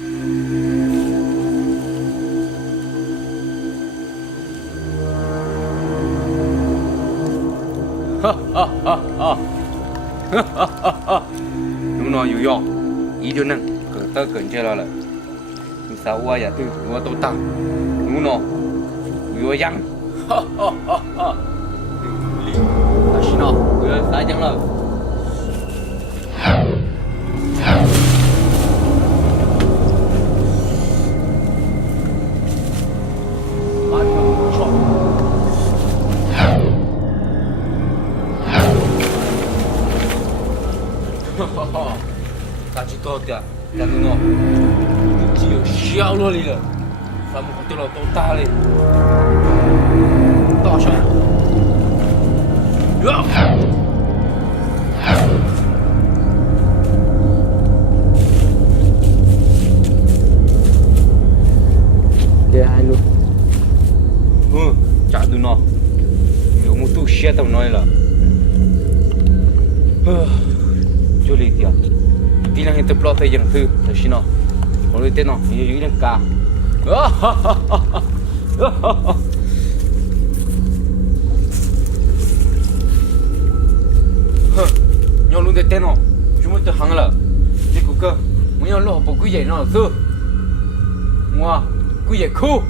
Đúng rồi, dù do ý điều năng cỡ tớ cẩn chơi là mình sao qua nhà tư qua tàu tăng đúng rồi vừa dăng ta xin nó vừa sai chẳng là ta chỉ to kìa, ta đúng không? Chỉ có xéo luôn đi rồi, sao mà không tiêu to ta lên? To sao? Được. Dia hai luôn. Chả đúng nó, dù một tu xé tao nói là, cho đi kìa. Bilang itu plot yang tu, sini. Kalau itu no, ini yang ka. Nhau luôn tên nó, chúng mình từ hàng là, đi cứu cơ, muốn nhau lo bộ quy vậy nó sư, mua quy vậy khu.